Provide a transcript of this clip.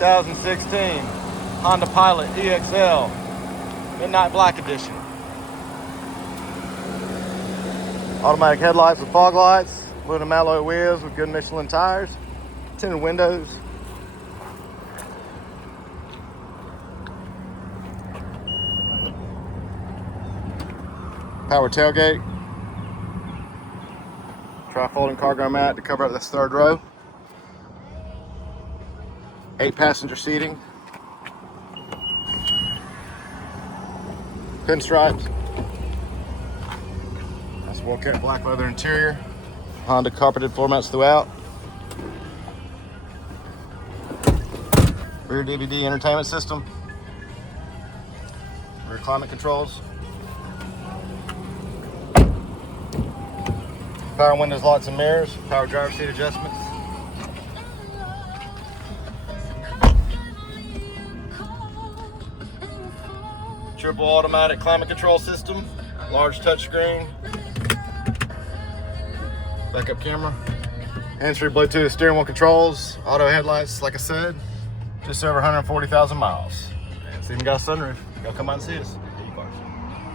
2016 Honda Pilot EXL Midnight Black Edition. Automatic headlights with fog lights, aluminum alloy wheels with good Michelin tires, tinted windows. Power tailgate. Tri-folding cargo mat to cover up this third row. 8-passenger seating. Pinstripes. Nice well-kept black leather interior. Honda carpeted floor mats throughout. Rear DVD entertainment system. Rear climate controls. Power windows, lights and mirrors. Power driver seat adjustments. Triple automatic climate control system. Large touchscreen. Backup camera. Hands-free Bluetooth steering wheel controls. Auto headlights, like I said. Just over 140,000 miles. It's even got a sunroof. Y'all come out and see us.